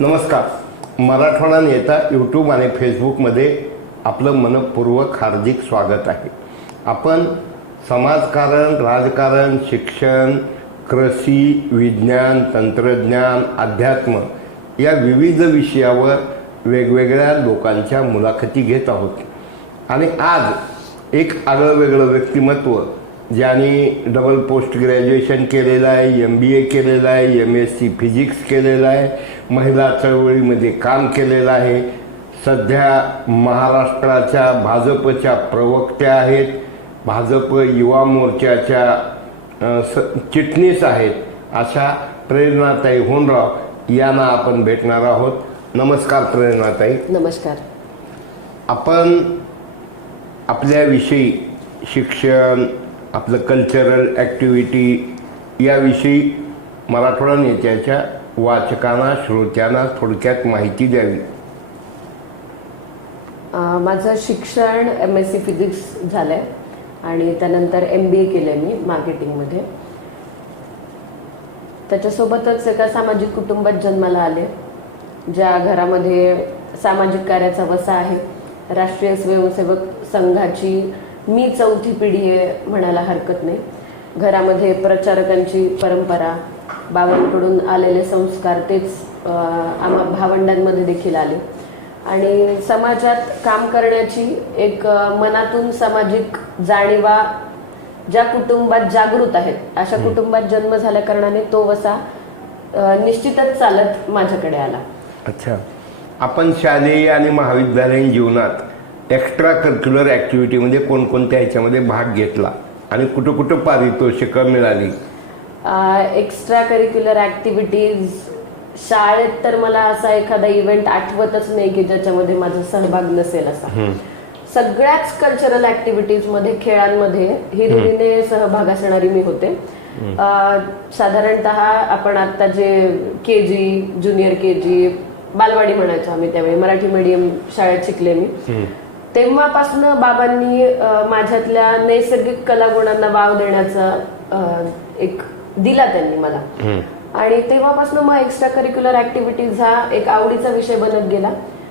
नमस्कार. मराठवाडा नेता यूट्यूब आणि फेसबुकमध्ये आपलं मनपूर्वक हार्दिक स्वागत आहे. आपण समाजकारण, राजकारण, शिक्षण, कृषी, विज्ञान, तंत्रज्ञान, अध्यात्म या विविध विषयावर वेगवेगळ्या लोकांच्या मुलाखती घेत आहोत. आणि आज एक आगळं वेगळं व्यक्तिमत्व ज्यांनी डबल पोस्ट ग्रॅज्युएशन केलेलं आहे, MBA केलेलं आहे, MSc फिजिक्स केलेलं आहे, महिला चळवळीमध्ये काम केलेलं आहे, सध्या महाराष्ट्राच्या भाजपच्या प्रवक्त्या आहेत, भाजप युवा मोर्चाच्या चिटणीस आहेत, अशा प्रेरणाताई होनराव यांना आपण भेटणार आहोत. नमस्कार प्रेरणाताई. नमस्कार. आपण आपल्याविषयी शिक्षण, आपलं कल्चरल ॲक्टिव्हिटी याविषयी मराठवाडा नेत्याच्या वाचकांना, श्रोत्यांना थोडक्यात माहिती द्यावी. माझं शिक्षण MSc फिजिक्स झालं आहे आणि त्यानंतर MBA केलं आहे मी मार्केटिंगमध्ये. त्याच्यासोबतच एका सामाजिक कुटुंबात जन्माला आले, ज्या घरामध्ये सामाजिक कार्याचा वसा आहे. राष्ट्रीय स्वयंसेवक संघाची मी चौथी पिढी आहे म्हणायला हरकत नाही. घरामध्ये प्रचारकांची परंपरा, बाबांकडून आलेले संस्कार तेच आम्हा भावंडांमध्ये देखील आले. आणि समाजात काम करण्याची एक मनातून सामाजिक जाणीवा ज्या कुटुंबात जागृत आहेत अशा कुटुंबात जन्म झाल्या कारणाने तो वसा निश्चितच चालत माझ्याकडे आला. अच्छा. आपण शालेय आणि महाविद्यालयीन जीवनात एक्स्ट्रा करिक्युलर ॲक्टिव्हिटीमध्ये कोणकोणत्या ह्याच्यामध्ये भाग घेतला आणि कुठं कुठं पारितोषिकं मिळाली? एक्स्ट्रा करिक्युलर ॲक्टिव्हिटीज शाळेत तर मला असा एखादा इव्हेंट आठवतच नाही की ज्याच्यामध्ये माझा सहभाग नसेल असा. सगळ्याच कल्चरल ॲक्टिव्हिटीजमध्ये, खेळांमध्ये हिरिरीने सहभाग असणारी मी होते. साधारणतः आपण आता जे KG, ज्युनियर KG, बालवाडी म्हणायचो आम्ही त्यावेळी, मराठी मीडियम शाळेत शिकले मी. तेव्हापासून बाबांनी माझ्यातल्या नैसर्गिक कलागुणांना वाव देण्याचा एक दिला त्यांनी मला. आणि तेव्हापासून मग एक्स्ट्रा करिक्युलर ॲक्टिव्हिटीज हा एक आवडीचा विषय बनत गेला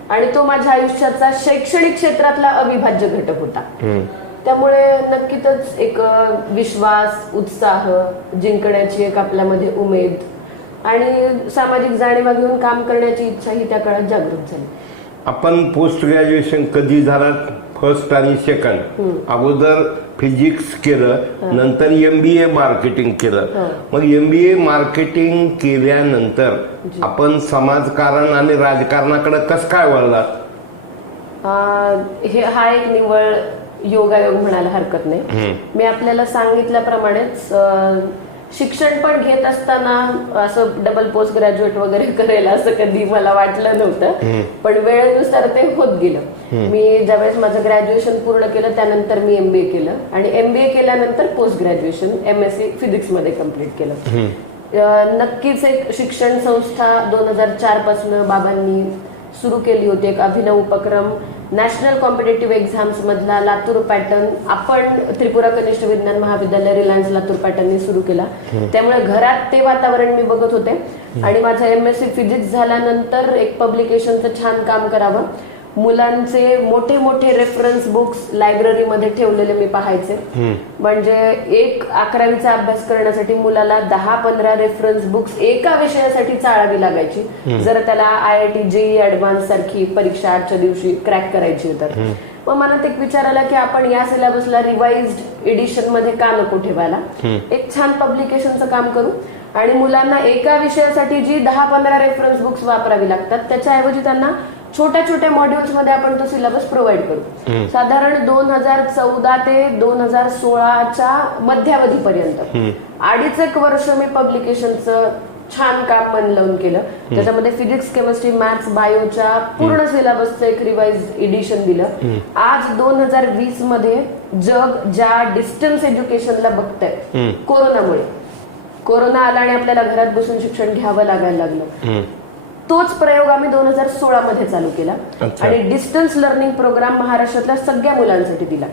आणि तो माझ्या आयुष्याचा शैक्षणिक क्षेत्रातला अविभाज्य घटक होता. त्यामुळे नक्कीच एक विश्वास, उत्साह, जिंकण्याची एक आपल्यामध्ये उमेद आणि सामाजिक जाणीवा घेऊन काम करण्याची इच्छा ही त्या काळात जागृत झाली. आपण पोस्ट ग्रॅज्युएशन कधी झालं? फर्स्ट आणि सेकंड. अगोदर फिजिक्स केलं, नंतर MBA मार्केटिंग केलं. मग MBA मार्केटिंग केल्यानंतर आपण समाजकारण आणि राजकारणाकडे कसं काय वळलात? हा एक निव्वळ योगायोग म्हणायला हरकत नाही. मी आपल्याला सांगितल्याप्रमाणेच शिक्षण पण घेत असताना असं डबल पोस्ट ग्रॅज्युएट वगैरे करेल असं कधी मला वाटलं नव्हतं, पण वेळेनुसार ते होत गेलं. मी ज्यावेळेस माझं ग्रॅज्युएशन पूर्ण केलं त्यानंतर मी MBA केलं आणि MBA केल्यानंतर पोस्ट ग्रॅज्युएशन MSc फिजिक्स मध्ये कम्प्लीट केलं. नक्कीच एक शिक्षण संस्था 2004 पासून बाबांनी सुरू केली होती, एक अभिनव उपक्रम. नॅशनल कॉम्पिटेटिव्ह एक्झाम्स मधला लातूर पॅटर्न आपण त्रिपुरा कनिष्ठ विज्ञान महाविद्यालय, रिलायन्स लातूर पॅटर्नने सुरू केला. त्यामुळे घरात ते वातावरण मी बघत होते आणि माझं MSc फिजिक्स झाल्यानंतर एक पब्लिकेशनचं छान काम करावं. मुलांचे मोठे मोठे रेफरन्स बुक्स लायब्ररीमध्ये ठेवलेले मी पाहायचे. म्हणजे एक 11वीचा अभ्यास करण्यासाठी मुलाला 10-15 रेफरन्स बुक्स एका विषयासाठी चाळावी लागायची जर त्याला IIT JEE ऍडव्हान्स सारखी परीक्षा आजच्या दिवशी क्रॅक करायची तर. मग मनात एक विचार आला की आपण या सिलेबसला रिवाइज्ड एडिशन मध्ये का नको ठेवायला, एक छान पब्लिकेशनचं काम करू आणि मुलांना एका विषयासाठी जी 10-15 रेफरन्स बुक्स वापरावी लागतात त्याच्याऐवजी त्यांना छोट्या छोट्या मॉड्यूल्स मध्ये आपण तो सिलेबस प्रोव्हाइड करू. साधारण 2014 ते 2016च्या मध्यावधीपर्यंत 2.5 वर्ष मी पब्लिकेशनचं छान काम मन लावून केलं. त्याच्यामध्ये फिजिक्स, केमिस्ट्री, मॅथ्स, बायोच्या पूर्ण सिलेबसचं एक रिवाइज एडिशन दिलं. आज 2020 मध्ये जग ज्या डिस्टन्स एज्युकेशनला बघतंय कोरोनामुळे, कोरोना आला आणि आपल्याला घरात बसून शिक्षण घ्यावं लागायला लागलं, तोच प्रयोग आम्ही 2016 मध्ये चालू केला आणि डिस्टन्स लर्निंग प्रोग्राम महाराष्ट्रातल्या सगळ्या मुलांसाठी दिला.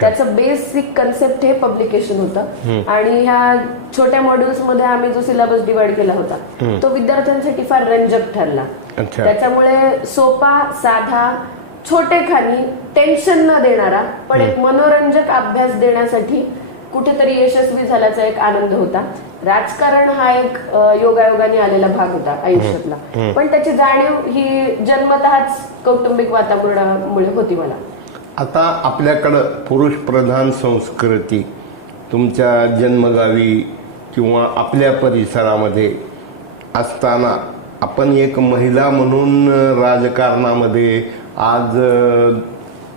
त्याचं बेसिक कन्सेप्ट हे पब्लिकेशन होतं आणि ह्या छोट्या मॉड्यूल्स मध्ये आम्ही जो सिलेबस डिवाइड केला होता तो विद्यार्थ्यांसाठी फार रंजक ठरला. अच्छा. त्याच्यामुळे सोपा, साधा, छोटेखानी, टेन्शन न देणारा पण एक मनोरंजक अभ्यास देण्यासाठी कुठेतरी यशस्वी झाल्याचा एक आनंद होता. राजकारण हा एक योगायोगाने आलेला भाग होता आयुष्यातला, पण त्याची जाणीव ही जन्मतःच कौटुंबिक वातावरणामुळे होती मला. आता आपल्याकडं पुरुष प्रधान संस्कृती तुमच्या जन्मगावी किंवा आपल्या परिसरामध्ये असताना आपण एक महिला म्हणून राजकारणामध्ये आज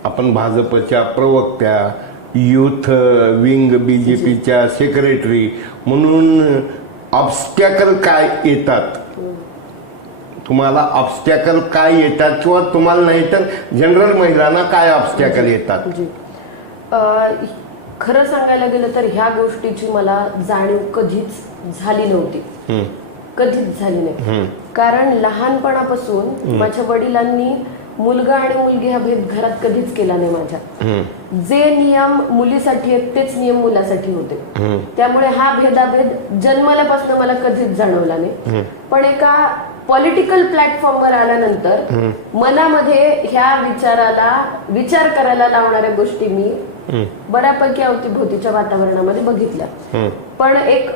आपण भाजपच्या प्रवक्त्या, युथ विंग BJPच्या सेक्रेटरी म्हणून ऑब्स्टॅकल काय येतात, तुम्हाला ऑब्स्टॅकल काय येतात किंवा तुम्हाला नाही तर जनरल महिलांना काय ऑब्स्टॅकल येतात? खरं सांगायला गेलं तर ह्या गोष्टीची मला जाणीव कधीच झाली नव्हती, कधीच झाली नाही. कारण लहानपणापासून माझ्या वडिलांनी मुलगा आणि मुलगी हा भेद घरात कधीच केला नाही माझ्या. जे नियम मुलीसाठी आहेत तेच नियम मुलासाठी होते. त्यामुळे हा भेदाभेद जन्मल्यापासून मला कधीच जाणवला नाही. पण एका पॉलिटिकल प्लॅटफॉर्मवर आल्यानंतर मनामध्ये ह्या विचार करायला लावणाऱ्या गोष्टी मी बऱ्यापैकी अवतीभोवतीच्या वातावरणामध्ये बघितल्या. पण एक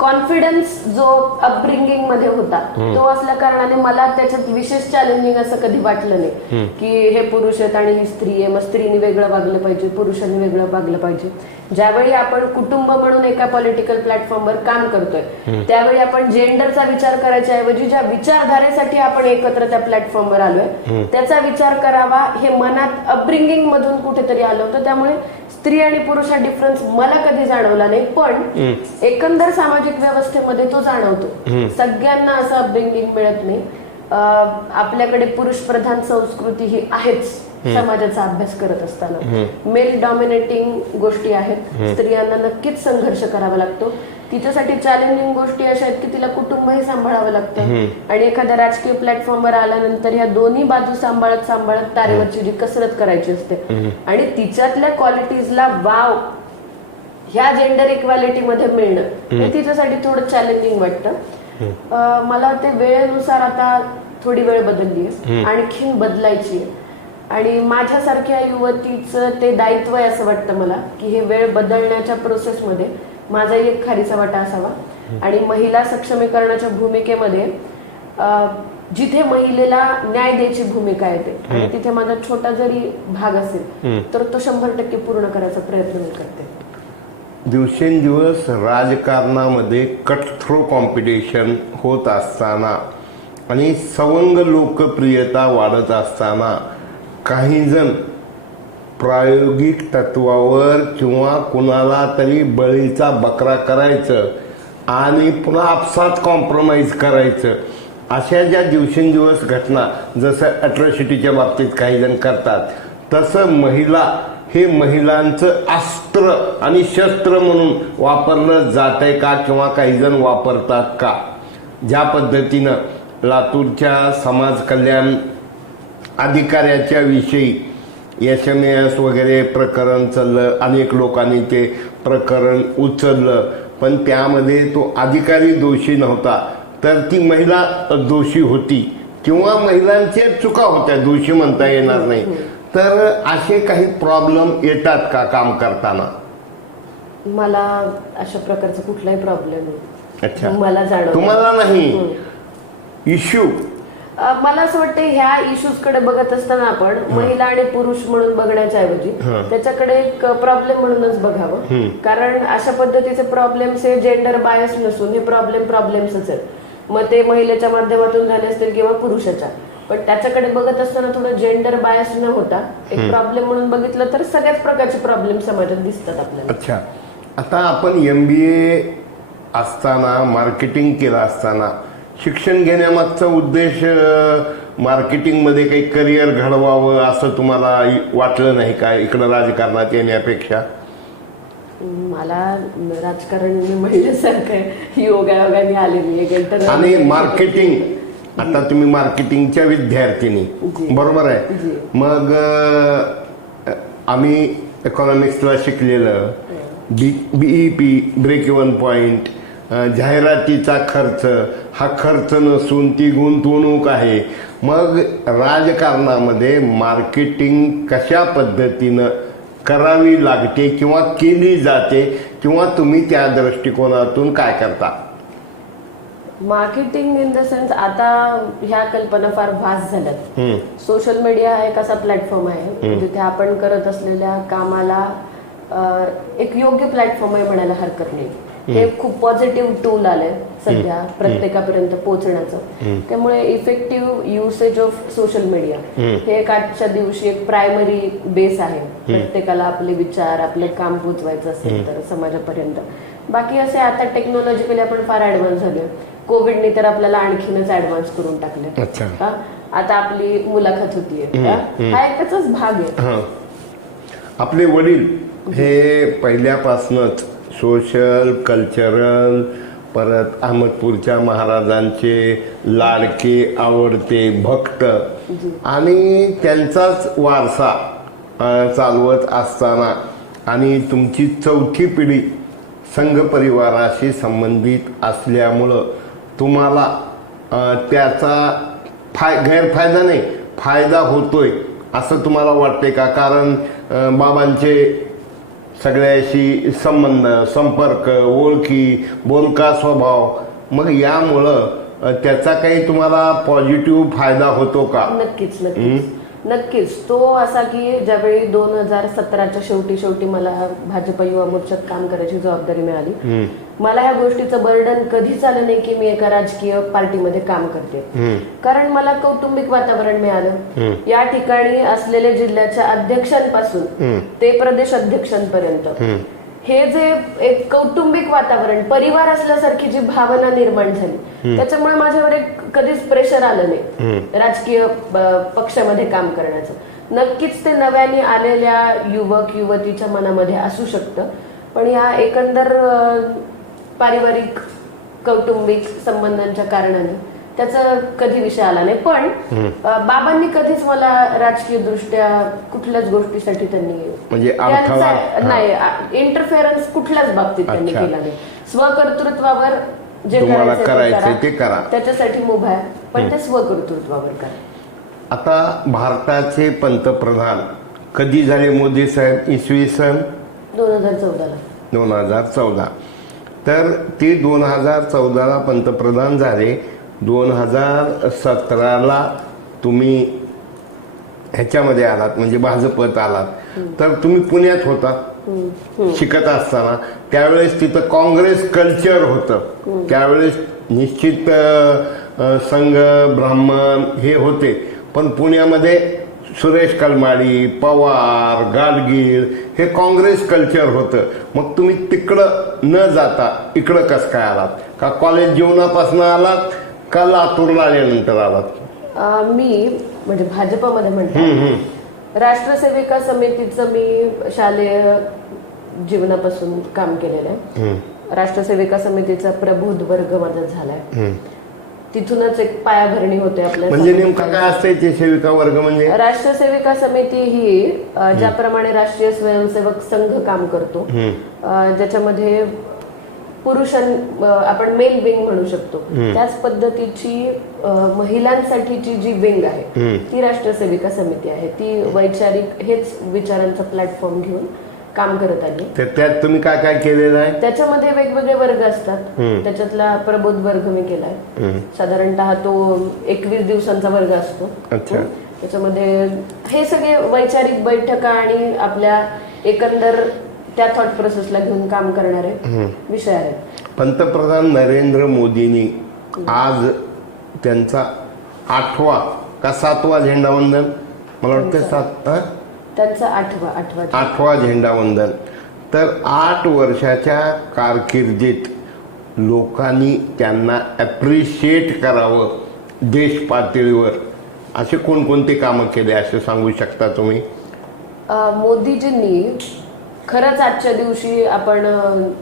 कॉन्फिडन्स जो अपब्रिंगिंग मध्ये होता तो असल्या कारणाने मला त्याच्यात विशेष चॅलेंजिंग असं कधी वाटलं नाही की हे पुरुष आहेत आणि ही स्त्री आहे, मग स्त्रीने वेगळं वागलं पाहिजे, पुरुषांनी वेगळं वागलं पाहिजे. ज्यावेळी आपण कुटुंब म्हणून एका पॉलिटिकल प्लॅटफॉर्मवर काम करतोय त्यावेळी आपण जेंडरचा विचार करायच्या ऐवजी ज्या विचारधारेसाठी आपण एकत्र त्या प्लॅटफॉर्मवर आलोय त्याचा विचार करावा हे मनात अपब्रिंगिंग मधून कुठेतरी आलं होतं. त्यामुळे स्त्री आणि पुरुष हा डिफरन्स मला कधी जाणवला नाही, पण एकंदर सामाजिक व्यवस्थेमध्ये तो जाणवतो. सगळ्यांना असं अपब्रिंगिंग मिळत नाही. आपल्याकडे पुरुष प्रधान संस्कृती ही आहेच समाजाचा अभ्यास करत असताना. मेल डॉमिनेटिंग गोष्टी आहेत, स्त्रियांना नक्कीच संघर्ष करावा लागतो. तिच्यासाठी चॅलेंजिंग गोष्टी अशा आहेत की तिला कुटुंबही सांभाळावं लागतं आणि एखाद्या राजकीय प्लॅटफॉर्मवर आल्यानंतर ह्या दोन्ही बाजू सांभाळत सांभाळत तारेवरची जी कसरत करायची असते आणि तिच्यातल्या क्वालिटीजला वाव ह्या जेंडर इक्वॅलिटी मध्ये मिळणं हे तिच्यासाठी थोडं चॅलेंजिंग वाटतं. मला ते वेळेनुसार आता थोडी वेळ बदलली आहे, आणखीन बदलायची आहे आणि माझ्यासारख्या युवतीचं ते दायित्व आहे असं वाटतं मला की हे वेळ बदलण्याच्या प्रोसेसमध्ये माझाही एक खारीचा वाटा असावा. आणि महिला सक्षमीकरणाच्या भूमिकेमध्ये जिथे महिलेला न्याय द्यायची भूमिका येते आणि तिथे माझा छोटा जरी भाग असेल तर तो 100% पूर्ण करायचा प्रयत्न मी करते. दिवसेंदिवस राजकारणामध्ये कटथ्रो कॉम्पिटिशन होत असताना आणि सवंग लोकप्रियता वाढत असताना काही जण प्रायोगिक तत्वावर किंवा कुणाला तरी बळीचा बकरा करायचं आणि पुन्हा आपसात कॉम्प्रोमाइज करायचं अशा ज्या दिवसेंदिवस घटना जसं अट्रॉसिटीच्या बाबतीत काही जण करतात तसं महिला हे महिलांचं अस्त्र आणि शस्त्र म्हणून वापरलं जात आहे का किंवा काही जण वापरतात का? ज्या पद्धतीनं लातूरच्या समाज कल्याण अधिकाऱ्याच्या विषयी SMS वगैरे प्रकरण चाललं, अनेक लोकांनी ते प्रकरण उचललं, पण त्यामध्ये तो अधिकारी दोषी नव्हता तर ती महिला दोषी होती किंवा महिलांच्या चुका होत्या, दोषी म्हणता येणार नाही. तर असे काही प्रॉब्लेम येतात का काम करताना? मला अशा प्रकारचा कुठलाही प्रॉब्लेम नाही. अच्छा, मला जाणवतं. तुम्हाला नाही इश्यू? मला असं वाटतं ह्या इश्यूज कडे बघत असताना आपण महिला आणि पुरुष म्हणून बघण्याच्या ऐवजी त्याच्याकडे एक प्रॉब्लेम म्हणूनच बघावं. कारण अशा पद्धतीचे प्रॉब्लेम्स हे जेंडर बायस नसून हे प्रॉब्लेम्सच आहेत. मग ते महिलेच्या माध्यमातून झाले असतील किंवा पुरुषाच्या, पण त्याच्याकडे बघत असताना थोडं जेंडर बायस न होता एक प्रॉब्लेम म्हणून बघितलं तर सगळ्याच प्रकारचे प्रॉब्लेम समाजात दिसतात आपल्याला. अच्छा, आता आपण MBA असताना मार्केटिंग केलं असताना शिक्षण घेण्यामागचा उद्देश मार्केटिंगमध्ये काही करिअर घडवावं असं तुम्हाला वाटलं नाही का इकडं राजकारणात येण्यापेक्षा? मला राजकारण म्हणल्यासारखं योगायोगाने आलेली आहे. आणि मार्केटिंग, आता तुम्ही मार्केटिंगच्या विद्यार्थिनी बरोबर आहे. मग आम्ही इकॉनॉमिक्सला शिकलेलं BEP ब्रेक इव्हन पॉइंट जाहिरातीचा खर्च, हा खर्च नसून ती गुंतवणूक आहे. मग राजकारणामध्ये मार्केटिंग कशा पद्धतीनं करावी लागते किंवा केली जाते, किंवा तुम्ही त्या दृष्टिकोनातून काय करता? मार्केटिंग इन द सेन्स, आता ह्या कल्पना फार व्हास्ट झाल्यात. सोशल मीडिया हा एक असा प्लॅटफॉर्म आहे जिथे आपण करत असलेल्या कामाला एक योग्य प्लॅटफॉर्म आहे म्हणायला हरकत नाही. हे खूप पॉझिटिव्ह टूल आलंय सध्या प्रत्येकापर्यंत पोहोचण्याचं. त्यामुळे effective usage of social media हे एक आजच्या दिवशी एक प्रायमरी बेस आहे. प्रत्येकाला आपले विचार, आपले काम पोहोचवायचं असेल तर समाजापर्यंत. बाकी असे आता टेक्नॉलॉजिकली आपण फार ऍडव्हान्स झालोय. कोविडने तर आपल्याला आणखीनच ऍडव्हान्स करून टाकले. आता आपली मुलाखत होतीये, हा एकच भाग आहे. आपले वडील हे पहिल्यापासूनच सोशल, कल्चरल, परत अहमदपूरच्या महाराजांचे लाडके, आवडते भक्त, आणि त्यांचाच वारसा चालवत असताना आणि तुमची चौथी पिढी संघ परिवाराशी संबंधित असल्यामुळं तुम्हाला त्याचा गैरफायदा नाही, फायदा होतोय असं तुम्हाला वाटते का? कारण बाबांचे सगळ्याशी संबंध, संपर्क, ओळखी, बोलका स्वभाव, मग यामुळं त्याचा काही तुम्हाला पॉझिटिव्ह फायदा होतो का? नक्कीच नक्कीच नक्कीच. तो असा की ज्यावेळी 2017च्या शेवटी मला भाजप युवा मोर्चात काम करायची जबाबदारी मिळाली, मला या गोष्टीचं बर्डन कधीच आलं नाही की मी एका राजकीय पार्टीमध्ये काम करते. कारण मला कौटुंबिक वातावरण मिळालं. या ठिकाणी असलेल्या जिल्ह्याच्या अध्यक्षांपासून ते प्रदेश अध्यक्षांपर्यंत हे जे एक कौटुंबिक वातावरण, परिवार असल्यासारखी जी भावना निर्माण झाली, त्याच्यामुळे माझ्यावर एक कधीच प्रेशर आलं नाही राजकीय पक्षामध्ये काम करण्याचं. नक्कीच ते नव्याने आलेल्या युवक युवतीच्या मनामध्ये असू शकतं, पण या एकंदर पारिवारिक कौटुंबिक संबंधांच्या कारणाने त्याचा कधी विषय आला नाही. पण बाबांनी कधीच मला राजकीय दृष्ट्या कुठल्याच गोष्टीसाठी त्यांनी म्हणजे नाही इंटरफेरन्स कुठल्याच बाबतीत त्यांनी केला नाही. स्वकर्तृत्वावर जे करायचं ते करा, त्याच्यासाठी मुभा आहे, पण ते स्वकर्तृत्वावर करा. आता भारताचे पंतप्रधान कधी झाले मोदी साहेब? इसवी सन 2014. तर ते 2014ला पंतप्रधान झाले. 2017ला तुम्ही ह्याच्यामध्ये आलात, म्हणजे भाजपत आलात. तर तुम्ही पुण्यात होता शिकत असताना. त्यावेळेस तिथं काँग्रेस कल्चर होतं. त्यावेळेस निश्चित संघ, ब्राह्मण हे होते, पण पुण्यामध्ये सुरेश कलमाडी, पवार, गाडगीळ हे काँग्रेस कल्चर होतं. मग तुम्ही तिकडं न जाता इकडं कसं काय आलात? का कॉलेज जीवनापासून आलात का लातूरला आल्यानंतर आलात? मी म्हणजे भाजपमध्ये म्हणतात राष्ट्रसेविका समितीचं मी शालेय जीवनापासून काम केलेलं आहे. राष्ट्रसेविका समितीचा प्रबोध वर्ग माझा झालाय. तिथूनच एक पायाभरणी होते आपल्या. म्हणजे नेमकं काय असतंय ते सेविका वर्ग? म्हणजे राष्ट्रसेविका समिती ही ज्याप्रमाणे राष्ट्रीय स्वयंसेवक संघ काम करतो, ज्याच्यामध्ये आपण मेल विंग म्हणू शकतो, त्याच पद्धतीची महिलांसाठीची जी विंग आहे ती राष्ट्रसेविका समिती आहे. ती वैचारिक हेच विचारांचा प्लॅटफॉर्म घेऊन काम करत आली. त्यात तुम्ही काय काय केलेलं आहे? त्याच्यामध्ये वेगवेगळे वर्ग असतात. त्याच्यातला प्रबोध वर्ग मी केलाय. साधारणतः तो 21 दिवसांचा वर्ग असतो. त्याच्यामध्ये हे सगळे वैचारिक बैठका आणि आपल्या एकंदर त्या थॉट प्रोसेसला घेऊन काम करणारे विषय आहेत. पंतप्रधान नरेंद्र मोदींनी आज त्यांचा 8वा का 7वा झेंडावंदन, मला वाटतं त्यांचा 8वा झेंडावंदन. तर 8 वर्षाच्या कारकिर्दीत लोकांनी त्यांना ॲप्रिशिएट करावं देश पातळीवर, असे कोणकोणते कामं केले असे सांगू शकता तुम्ही? मोदीजींनी खरंच आजच्या दिवशी आपण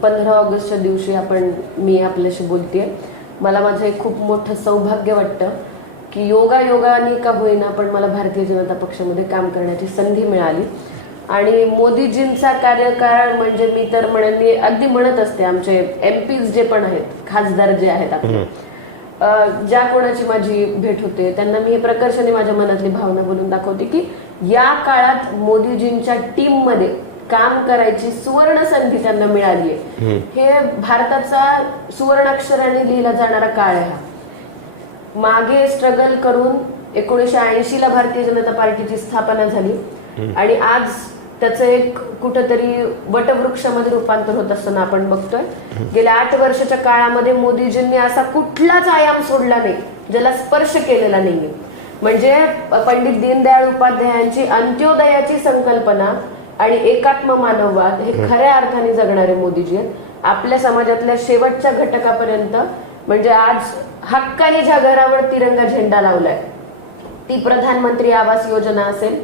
15 ऑगस्टच्या दिवशी मी आपल्याशी बोलतेय, मला माझं एक खूप मोठं सौभाग्य वाटतं की योगायोगाने का होईना पण मला भारतीय जनता पक्षामध्ये काम करण्याची संधी मिळाली. आणि मोदीजींचा कार्यकाळ म्हणजे मी तर म्हणेन, मी अगदी म्हणत असते, आमचे एमपीज जे पण आहेत, खासदार जे आहेत आपले, ज्या कोणाची माझी भेट होते त्यांना मी हे प्रकर्षाने माझ्या मनातली भावना बोलून दाखवते की या काळात मोदीजींच्या टीम मध्ये काम करायची सुवर्ण संधी त्यांना मिळाली आहे. हे भारताचा सुवर्णाक्षराने लिहिला जाणारा काळ आहे हा. मागे स्ट्रगल करून 1980 ला भारतीय जनता पार्टीची स्थापना झाली आणि आज त्याचं एक कुठंतरी वटवृक्षामध्ये रूपांतर होत असताना आपण बघतोय. गेल्या 8 वर्षाच्या काळामध्ये मोदीजींनी असा कुठलाच आयाम सोडला नाही ज्याला स्पर्श केलेला नाहीये. म्हणजे पंडित दीनदयाळ उपाध्यायांची अंत्योदयाची संकल्पना आणि एकात्म मानववाद हे खऱ्या अर्थाने जगणारे मोदीजी आहेत. आपल्या समाजातल्या शेवटच्या घटकापर्यंत, म्हणजे आज हक्काने ज्या घरावर तिरंगा झेंडा लावलाय, ती प्रधानमंत्री आवास योजना असेल,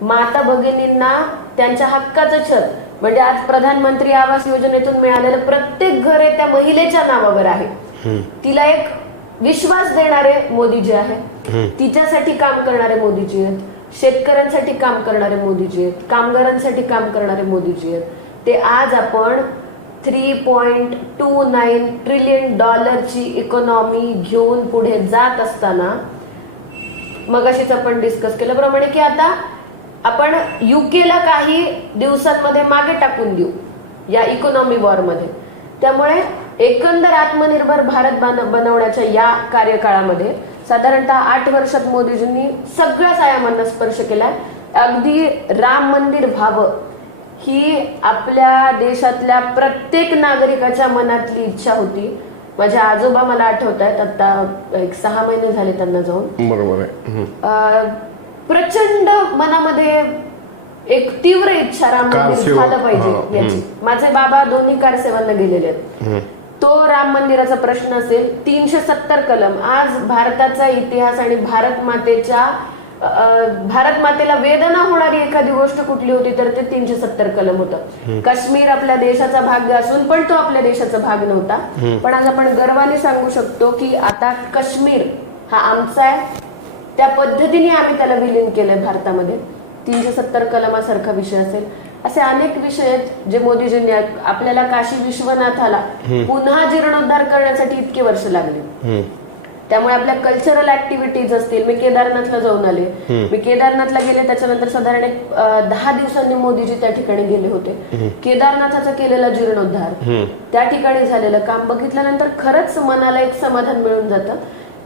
माता भगिनींना त्यांच्या हक्काचं छत, म्हणजे आज प्रधानमंत्री आवास योजनेतून मिळालेलं प्रत्येक घर हे त्या महिलेच्या नावावर आहे. तिला एक विश्वास देणारे मोदीजी आहेत, तिच्यासाठी काम करणारे मोदीजी आहेत, शेतकऱ्यांसाठी काम करणारे मोदीजी आहेत, कामगारांसाठी काम करणारे मोदीजी आहेत. ते आज आपण $3.29 ट्रिलियन ची इकॉनॉमी घेऊन पुढे जात असताना, मगाशीच आपण डिस्कस केल्याप्रमाणे की आता आपण युकेला काही दिवसांमध्ये मागे टाकून देऊ या इकॉनॉमी वॉर मध्ये. त्यामुळे एकंदर आत्मनिर्भर भारत बनवण्याच्या या कार्यकाळामध्ये साधारणतः 8 वर्षात मोदीजींनी सगळ्याच आयामांना स्पर्श केलाय. अगदी राम मंदिर व्हावं ही आपल्या देशातल्या प्रत्येक नागरिकाच्या मनातली इच्छा होती. माझे आजोबा मला आठवत आहेत, आता एक 6 महिने झाले त्यांना जाऊन. बरोबर आहे. प्रचंड मनामध्ये एक तीव्र इच्छा राम मंदिर झालं पाहिजे याची. माझे बाबा दोन्ही कारसेवांना गेलेले आहेत. तो राम मंदिराचा प्रश्न असेल, 370 कलम. आज भारताचा इतिहास आणि भारत मातेला वेदना होणारी एखादी गोष्ट कुठली होती तर ते 370 कलम होतं. काश्मीर आपल्या देशाचा भाग असून पण तो आपल्या देशाचा भाग नव्हता. पण आज आपण गर्वाने सांगू शकतो की आता काश्मीर हा आमचा आहे. त्या पद्धतीने आम्ही त्याला विलीन केलंय भारतामध्ये. 370 कलमासारखा विषय असेल, असे अनेक विषय आहेत जे मोदीजींनी, आपल्याला काशी विश्वनाथाला पुन्हा जीर्णोद्धार करण्यासाठी इतके वर्ष लागले. त्यामुळे आपल्या कल्चरल ऍक्टिव्हिटीज असतील, मी केदारनाथला जाऊन आले. मी केदारनाथला गेले त्याच्यानंतर साधारण 10 दिवसांनी मोदीजी त्या ठिकाणी गेले होते. केदारनाथाचा केलेला जीर्णोद्धार, त्या ठिकाणी झालेलं काम बघितल्यानंतर खरंच मनाला एक समाधान मिळून जातं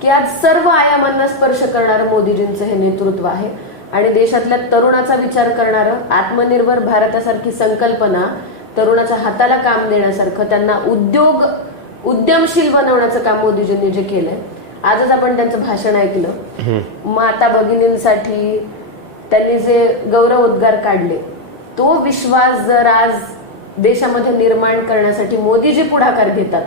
की आज सर्व आयामांना स्पर्श करणारं मोदीजींचं हे नेतृत्व आहे. आणि देशातल्या तरुणाचा विचार करणारं, आत्मनिर्भर भारतासारखी संकल्पना तरुणाच्या हाताला काम देण्यासारखं, त्यांना उद्यमशील बनवण्याचं काम मोदीजींनी जे केलंय. आजच आपण त्यांचं भाषण ऐकलं. माता भगिनींसाठी त्यांनी जे गौरवोद्गार काढले, तो विश्वास जर आज देशामध्ये निर्माण करण्यासाठी मोदीजी पुढाकार घेतात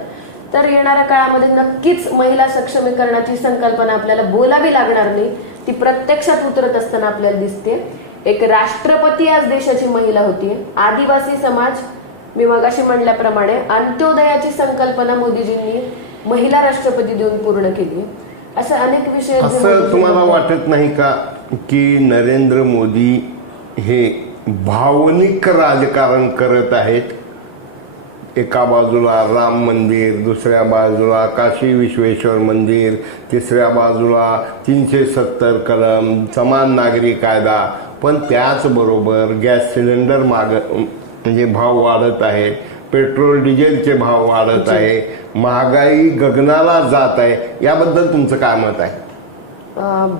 तर येणाऱ्या काळामध्ये नक्कीच महिला सक्षमीकरणाची संकल्पना आपल्याला बोलावी लागणार नाही, ती प्रत्यक्षात उतरत असताना आपल्याला दिसते. एक राष्ट्रपती आज देशाची महिला होतीये. आदिवासी समाज, मी मगाशी म्हटल्याप्रमाणे अंत्योदयाची संकल्पना मोदीजींनी महिला राष्ट्रपती देऊन पूर्ण केली. असे अनेक विषय. असं तुम्हाला वाटत नाही का की नरेंद्र मोदी हे भावनिक राजकारण करत आहेत? एका बाजूला राम मंदिर, दुसऱ्या बाजूला काशी विश्वेश्वर मंदिर, तिसऱ्या बाजूला 370 कलम, समान नागरी कायदा, पण त्याचबरोबर गॅस सिलेंडर म्हणजे भाव वाढत आहेत, पेट्रोल डिझेलचे भाव वाढत आहे, महागाई गगनाला जात आहे. याबद्दल तुमचं काय मत आहे?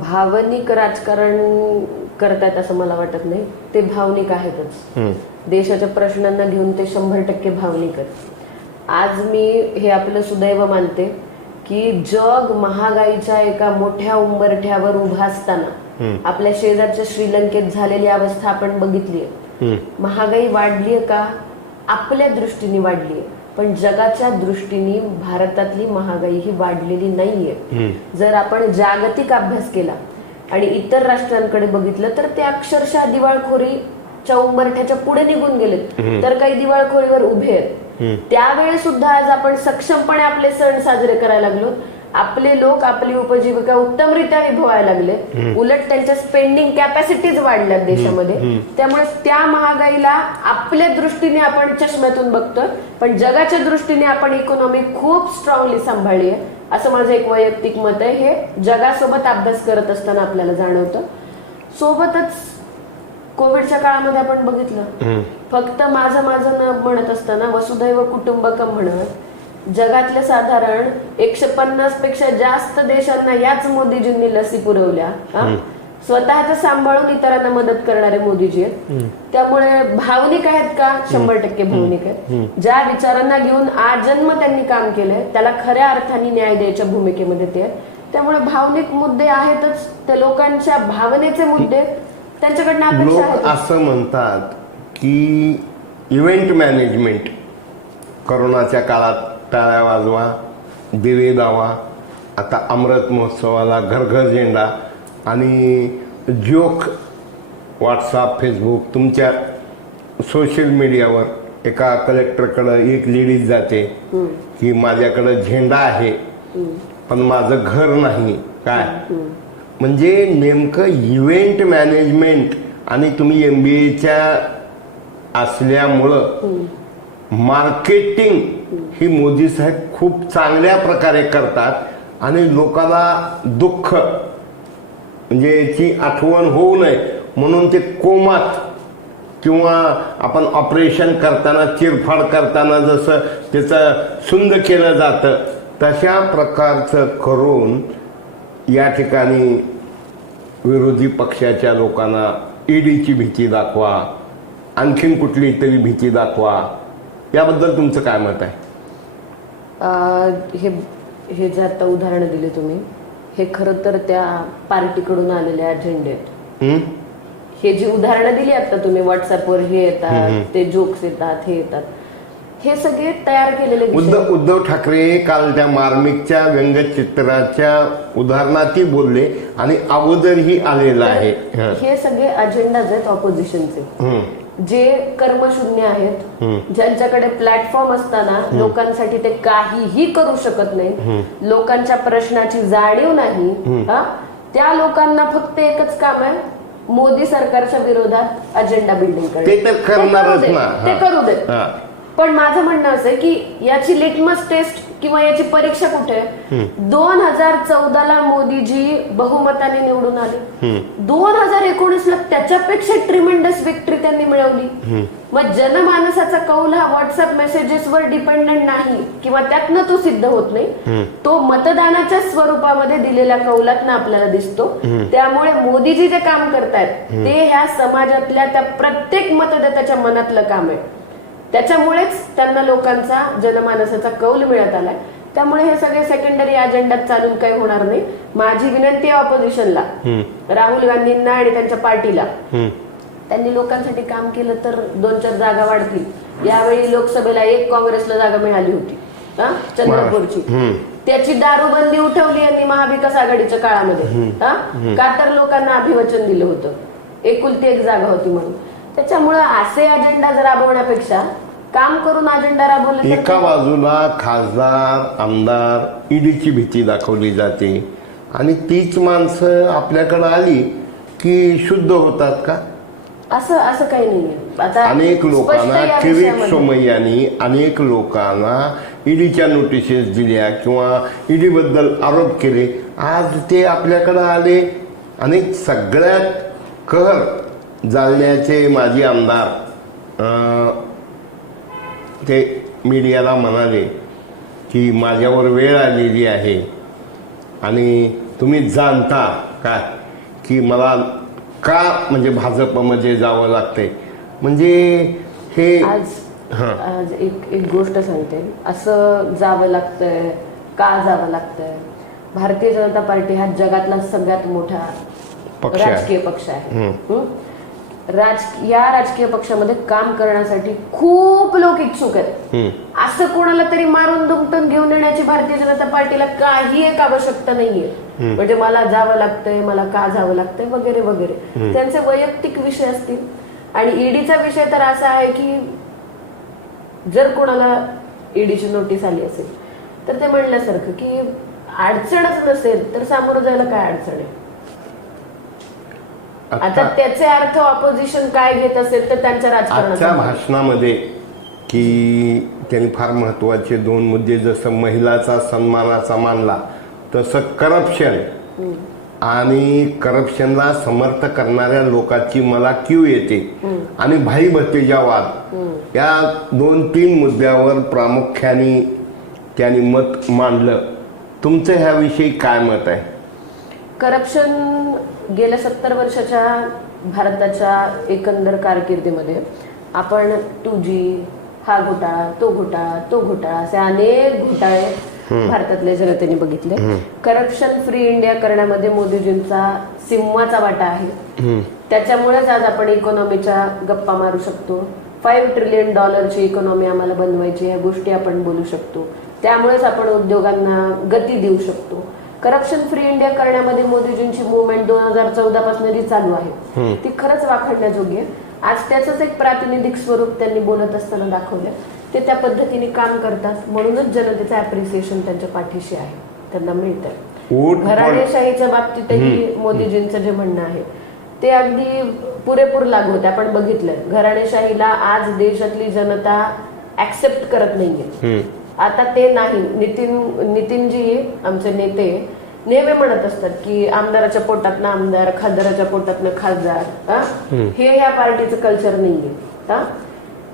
भावनिक राजकारण करतायत असं मला वाटत नाही. ते भावनिक आहेतच. देशाच्या प्रश्नांना घेऊन ते 100% भावनिक आहेत. आज मी हे आपलं सुदैव मानते की जग महागाईच्या एका मोठ्या उंबरठ्यावर उभा असताना आपल्या शेजारच्या श्रीलंकेत झालेली अवस्था आपण बघितलीये. महागाई वाढलीये का? आपल्या दृष्टीने वाढलीये, पण जगाच्या दृष्टीने भारतातली महागाई ही वाढलेली नाहीये. जर आपण जागतिक अभ्यास केला आणि इतर राष्ट्रांकडे बघितलं तर ते अक्षरशः दिवाळखोरीच्या उंबरठ्याच्या पुढे निघून गेलेत, तर काही दिवाळखोरीवर उभे आहेत. त्यावेळी सुद्धा आज आपण सक्षमपणे आपले सण साजरे करायला लागलो आपले लोक आपली उपजीविका उत्तमरित्या निभवायला लागले, उलट त्यांच्या स्पेंडिंग कॅपॅसिटीज वाढल्यात देशामध्ये. त्यामुळे त्या महागाईला आपल्या दृष्टीने आपण चष्म्यातून बघतोय, पण जगाच्या दृष्टीने आपण इकॉनॉमी खूप स्ट्रॉंगली सांभाळली आहे, असं माझं एक वैयक्तिक मत आहे. हे जगासोबत अभ्यास करत असताना आपल्याला जाणवतं. सोबतच कोविडच्या काळामध्ये आपण बघितलं, फक्त माझं न म्हणत असताना वसुधैव कुटुंबकम म्हणत जगातल्या साधारण 150 पेक्षा जास्त देशांना याच मोदीजींनी लसी पुरवल्या. स्वतःच सांभाळून इतरांना मदत करणारे मोदीजी आहेत. त्यामुळे भावनिक आहेत का? 100% भावनिक आहेत. ज्या विचारांना घेऊन आजन्म त्यांनी काम केलंय त्याला खऱ्या अर्थाने न्याय द्यायच्या भूमिकेमध्ये ते आहेत. त्यामुळे भावनिक मुद्दे आहेतच, ते लोकांच्या भावनेचे मुद्दे त्यांच्याकडनं अपेक्षा लोक आहेत. असं म्हणतात की इव्हेंट मॅनेजमेंट, करोनाच्या काळात टाळ्या वाजवा, दिवे दावा, आता अमृत महोत्सवाला घरघर झेंडा आणि जोक व्हॉट्सअप फेसबुक तुमच्या सोशल मीडियावर एका कलेक्टरकडं एक लेडीज जाते की माझ्याकडं झेंडा आहे पण माझं घर नाही. काय म्हणजे नेमकं इव्हेंट मॅनेजमेंट. आणि तुम्ही MBAच्या असल्यामुळं मार्केटिंग ही मोदी साहेब खूप चांगल्या प्रकारे करतात आणि लोकांना दुःख म्हणजे याची आठवण होऊ नये म्हणून ते कोमात किंवा आपण ऑपरेशन करताना चिरफाड करताना जसं त्याचं सुंद केलं जातं तशा प्रकारचं करून या ठिकाणी विरोधी पक्षाच्या लोकांना ईडीची भीती दाखवा, आणखीन कुठली तरी भीती दाखवा. याबद्दल तुमचं काय मत आहे? हे जे आता उदाहरण दिले तुम्ही, हे खरं तर त्या पार्टीकडून आलेले अजेंडे आहेत. हे जी उदाहरणं दिली आता तुम्ही, व्हॉट्सअपवर हे येतात, ते जोक्स येतात, हे येतात, हे सगळे तयार केलेले उद्धव ठाकरे काल त्या मार्मिकच्या व्यंगचित्राच्या उदाहरणातही बोलले आणि अगोदरही आलेलं आहे. हे सगळे अजेंडाज आहेत ऑपोजिशनचे, जे कर्मशून्य आहेत, ज्यांच्याकडे प्लॅटफॉर्म असताना लोकांसाठी ते काहीही करू शकत नाही, लोकांच्या प्रश्नाची जाणीव नाही. त्या लोकांना फक्त एकच काम आहे, मोदी सरकारच्या विरोधात अजेंडा बिल्डिंग करणे. ते तर करणारच ना, ते करू देत. पण माझं म्हणणं असं आहे की याची लिटमस टेस्ट किंवा याची परीक्षा कुठे आहे? 2014ला मोदीजी बहुमताने निवडून आले, 2019ला त्याच्यापेक्षा ट्रिमेंडस विक्ट्री त्यांनी मिळवली. मग जनमानसाचा कौल हा व्हॉट्सअप मेसेजेसवर डिपेंडंट नाही किंवा त्यातनं तो सिद्ध होत नाही, तो मतदानाच्या स्वरूपामध्ये दिलेल्या कौलातनं आपल्याला दिसतो. त्यामुळे मोदीजी जे काम करतायत ते ह्या समाजातल्या त्या प्रत्येक मतदात्याच्या मनातलं काम आहे. त्याच्यामुळेच त्यांना लोकांचा जनमानसाचा कौल मिळत आलाय. त्यामुळे हे सगळे सेकंडरी अजेंडात चालून काही होणार नाही. माझी विनंती आहे ऑपोजिशनला, राहुल गांधींना आणि त्यांच्या पार्टीला, त्यांनी लोकांसाठी काम केलं तर 2-4 जागा वाढतील. यावेळी लोकसभेला एक काँग्रेसला जागा मिळाली होती चंद्रपूरची, त्याची दारूबंदी उठवली यांनी महाविकास आघाडीच्या काळामध्ये, का तर लोकांना अभिवचन दिलं होतं, एकुलती एक जागा होती म्हणून. त्याच्यामुळे असे अजेंडा राबवण्यापेक्षा काम करून अजेंडा राबवले. एका बाजूला खासदार आमदार ईडीची भीती दाखवली जाते आणि तीच माणसं आपल्याकडे आली की शुद्ध होतात का? असं काही नाहीये. आता अनेक लोकांना किरीट सोमय्यांनी अनेक लोकांना ईडीच्या नोटिसेस दिल्या किंवा ईडी बद्दल आरोप केले, आज ते आपल्याकडे आले. आणि सगळ्यात कहर जालन्याचे माजी आमदार ते मीडियाला म्हणाले की माझ्यावर वेळ आलेली आहे आणि तुम्ही जाणता का की मला का म्हणजे भाजपमध्ये जावं लागतंय. म्हणजे हे आज एक गोष्ट सांगते, असं जावं लागतंय का जावं लागतंय? भारतीय जनता पार्टी हा जगातला सगळ्यात मोठा राजकीय पक्ष आहे. या राजकीय पक्षामध्ये काम करण्यासाठी खूप लोक इच्छुक आहेत. असं कोणाला तरी मारून दुमटून घेऊन येण्याची भारतीय जनता पार्टीला काही एक आवश्यकता नाहीये. म्हणजे मला जावं लागतंय, मला का जावं लागतंय वगैरे वगैरे, त्यांचे वैयक्तिक विषय असतील. आणि ईडीचा विषय तर असा आहे की जर कोणाला ईडीची नोटीस आली असेल तर ते म्हणण्यासारखं की अडचणच नसेल तर सामोरं जायला काय अडचण आहे? आता त्याचे अर्थ ऑपोजिशन काय घेत असेल तर त्यांच्या आजच्या राजकारणाचा भाषणामध्ये की त्यांनी फार महत्वाचे 2 मुद्दे, जसं महिलाचा सन्मानाचा मानला, तसं करप्शन आणि करप्शनला समर्थ करणाऱ्या लोकांची मला क्यू येते आणि भाई भतीजा वाद, या 2-3 मुद्द्यावर प्रामुख्याने त्यांनी मत मांडलं. तुमचं ह्याविषयी काय मत आहे? करप्शन गेल्या 70 वर्षाच्या भारताच्या एकंदर कारकिर्दीमध्ये आपण 2G, हा घोटाळा, तो घोटाळा, तो घोटाळा, असे अनेक घोटाळे भारतातल्या जनतेने बघितले. करप्शन फ्री इंडिया करण्यामध्ये मोदीजींचा सिंहाचा वाटा आहे. त्याच्यामुळेच आज आपण इकॉनॉमीच्या गप्पा मारू शकतो. $5 ट्रिलियन इकॉनॉमी आम्हाला बनवायची, या गोष्टी आपण बोलू शकतो. त्यामुळेच आपण उद्योगांना गती देऊ शकतो. करप्शन फ्री इंडिया करण्यामध्ये मोदीजींची मुवमेंट 2014 पासून जी चालू आहे ती खरंच वाखाणण्याजोगी आहे. आज त्याचंच एक प्रातिनिधिक स्वरूप त्यांनी बोलत असताना दाखवलं. ते त्या पद्धतीने काम करतात, म्हणूनच जनतेचं अप्रिसिएशन त्यांच्या पाठीशी आहे, त्यांना मिळतंय. घराणेशाहीच्या बाबतीतही मोदीजींचं जे म्हणणं आहे ते अगदी पुरेपूर लागू होते. आपण बघितलं घराणेशाहीला आज देशातली जनता ऍक्सेप्ट करत नाहीये. आता ते नाही. नितीनजी आमचे नेते नेहमी म्हणत असतात की आमदाराच्या पोटातनं आमदार, खासदाराच्या पोटातनं खासदार. हे ह्या पार्टीचं कल्चर नाहीये.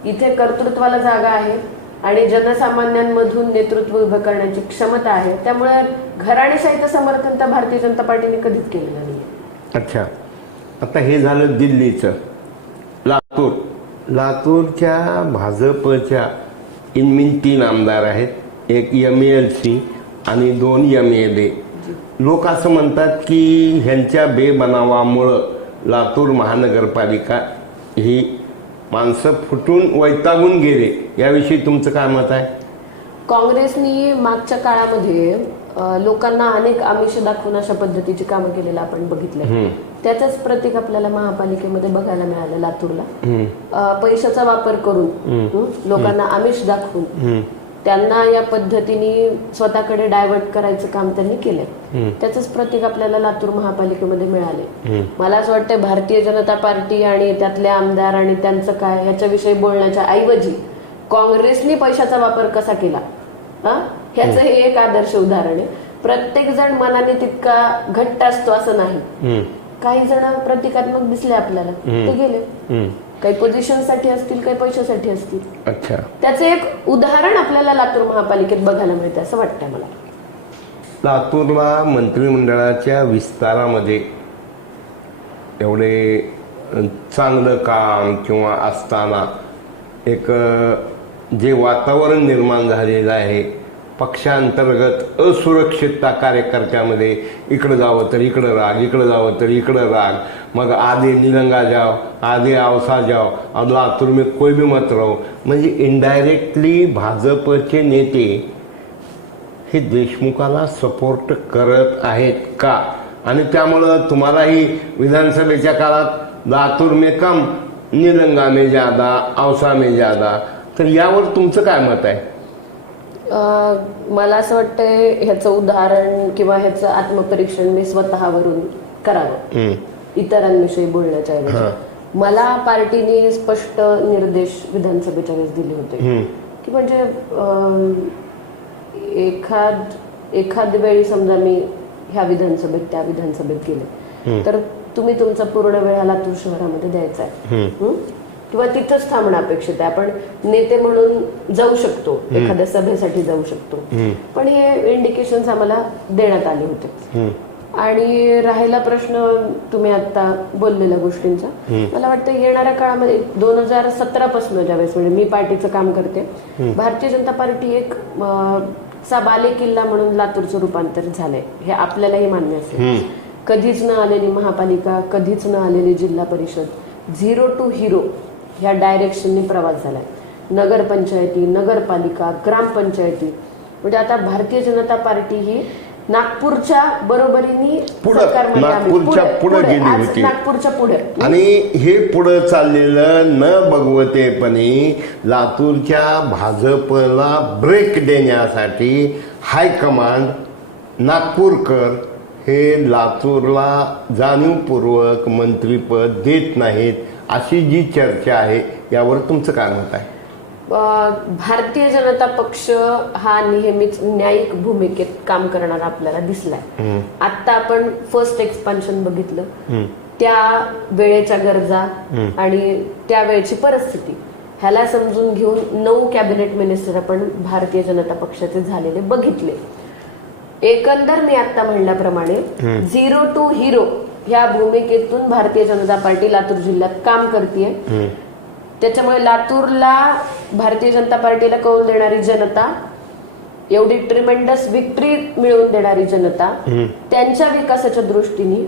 इथे कर्तृत्वाला जागा आहे आणि जनसामान्यांमधून नेतृत्व उभं करण्याची क्षमता आहे. त्यामुळे घराणेशाहीचं समर्थन तर भारतीय जनता पार्टीने कधीच केलेलं नाही. अच्छा, आता हे झालं दिल्लीचं. लातूरच्या भाजपच्या इनमीन 3 आमदार आहेत, एक MLC आणि 2 MLA. लोक असं म्हणतात की ह्यांच्या बेबनावामुळं लातूर महानगरपालिका ही माणसं फुटून वैतागून गेले. याविषयी तुमचं काय मत आहे? काँग्रेसनी मागच्या काळामध्ये लोकांना अनेक आमिष दाखवून अशा पद्धतीची कामं केलेलं आपण बघितलं. त्याचंच प्रतीक आपल्याला महापालिकेमध्ये बघायला मिळालं. लातूरला पैशाचा वापर करून लोकांना आमिष दाखवून त्यांना या पद्धतीने स्वतःकडे डायव्हर्ट करायचं काम त्यांनी केलं. त्याचंच प्रतीक आपल्याला लातूर महापालिकेमध्ये मिळाले. मला असं वाटतं भारतीय जनता पार्टी आणि त्यातले आमदार आणि त्यांचं काय ह्याच्याविषयी बोलण्याच्या ऐवजी काँग्रेसने पैशाचा वापर कसा केला ह्याचं हे एक आदर्श उदाहरण आहे. प्रत्येक जण मनाने तितका घट्ट असतो असं नाही. काही जण प्रतिकात्मक दिसले आपल्याला, ते गेले. काही पोझिशन साठी असतील, काही पैशासाठी असतील. अच्छा, त्याचं एक उदाहरण आपल्याला लातूर महापालिकेत बघायला मिळतं असं वाटतंय मला. लातूरला मंत्रिमंडळाच्या विस्तारामध्ये एवढे चांगलं काम किंवा असताना एक जे वातावरण निर्माण झालेलं आहे, पक्षांतर्गत असुरक्षितता कार्यकर्त्यामध्ये, इकडं जावं तर इकडं राग, इकडं जावं तर इकडं राग, मग आधे निलंगा जाव, आधे आवसा जाव, अब लातूर में कोई भी मत रहो. म्हणजे इनडायरेक्टली भाजपचे नेते हे देशमुखाला सपोर्ट करत आहेत का? आणि त्यामुळं तुम्हालाही विधानसभेच्या काळात लातूर में कम, निलंगा में ज्यादा, औसा में ज्यादा, तर यावर तुमचं काय मत आहे? मला असं वाटतंय ह्याचं उदाहरण किंवा ह्याचं आत्मपरीक्षण मी स्वतःवरून करावं इतरांविषयी बोलण्याच्या ऐवजी. मला पार्टीने स्पष्ट निर्देश विधानसभेच्या वेळेस दिले होते की म्हणजे एखाद वेळी समजा मी ह्या विधानसभेत त्या विधानसभेत गेले तर तुम्ही तुमचा पूर्ण वेळ हा लातूर शहरामध्ये द्यायचा आहे किंवा तिथंच थांबणं अपेक्षित आहे. आपण नेते म्हणून जाऊ शकतो, एखाद्या सभेसाठी जाऊ शकतो, पण हे इंडिकेशन्स आम्हाला देण्यात आले होते. आणि राहिला प्रश्न तुम्ही आता बोललेल्या गोष्टींचा, मला वाटतं येणाऱ्या काळामध्ये 2017 पासून ज्यावेळेस म्हणजे मी पार्टीचं काम करते, भारतीय जनता पार्टी एक चा बाले किल्ला म्हणून लातूरचं रूपांतर झालंय हे आपल्यालाही मान्य असेल. कधीच न आलेली महापालिका, कधीच न आलेली जिल्हा परिषद, 0 to hero ह्या डायरेक्शननी प्रवास झालाय. नगरपंचायती, नगरपालिका, ग्रामपंचायती, म्हणजे आता भारतीय जनता पार्टी ही नागपूरच्या बरोबरीने नागपूरच्या पुढे गेली होती, नागपूरच्या पुढे. आणि हे पुढे चाललेलं न बघवतेपणे लातूरच्या भाजपला ब्रेक देण्यासाठी हायकमांड नागपूरकर हे लातूरला जाणीवपूर्वक मंत्रीपद देत नाहीत अशी जी चर्चा आहे यावर तुमचं काय मत आहे? भारतीय जनता पक्ष हा नेहमीच न्यायिक भूमिकेत काम करणारा आपल्याला दिसलाय. आता आपण फर्स्ट एक्सपान्शन बघितलं, त्या वेळेच्या गरजा आणि त्या वेळेची परिस्थिती ह्याला समजून घेऊन 9 कॅबिनेट मिनिस्टर आपण भारतीय जनता पक्षाचे झालेले बघितले. एकंदर मी आता म्हणल्याप्रमाणे 0 to हिरो ह्या भूमिकेतून भारतीय जनता पार्टी लातूर जिल्ह्यात काम करते. त्याच्यामुळे लातूरला भारतीय जनता पार्टीला कौल देणारी जनता, एवढी ट्रिमेंडस विक्ट्री मिळवून देणारी जनता, त्यांच्या विकासाच्या दृष्टीने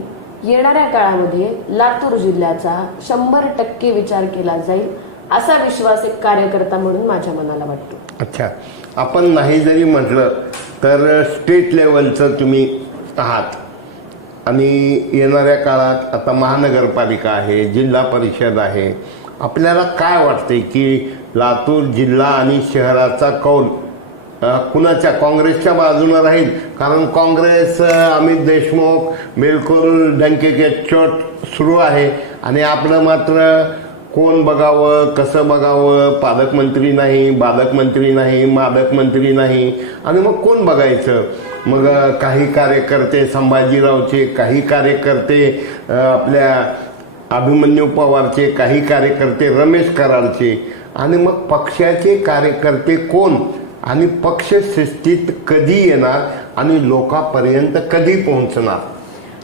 येणाऱ्या काळामध्ये लातूर जिल्ह्याचा 100% विचार केला जाईल असा विश्वास एक कार्यकर्ता म्हणून माझ्या मनाला वाटतो. अच्छा, आपण नाही जरी म्हटलं तर स्टेट लेवलचं तुम्ही आहात आणि येणाऱ्या काळात आता महानगरपालिका आहे, जिल्हा परिषद आहे. आपल्याला काय वाटतंय की लातूर जिल्हा आणि शहराचा कौल कुणाच्या, काँग्रेसच्या बाजूने राहील? कारण काँग्रेस अमित देशमुख बिलकुल डंके के चोट सुरू आहे आणि आपलं मात्र कोण बघावं, कसं बघावं, पालकमंत्री नाही, बालकमंत्री नाही, मादकमंत्री नाही, आणि मग कोण बघायचं? मग काही कार्यकर्ते संभाजीरावचे, काही कार्यकर्ते आपल्या अभिमन्यू पवारचे, काही कार्यकर्ते रमेश कराडचे, आणि मग पक्षाचे कार्यकर्ते कोण आणि पक्ष शिस्तीत कधी येणार आणि लोकांपर्यंत कधी पोहोचणार?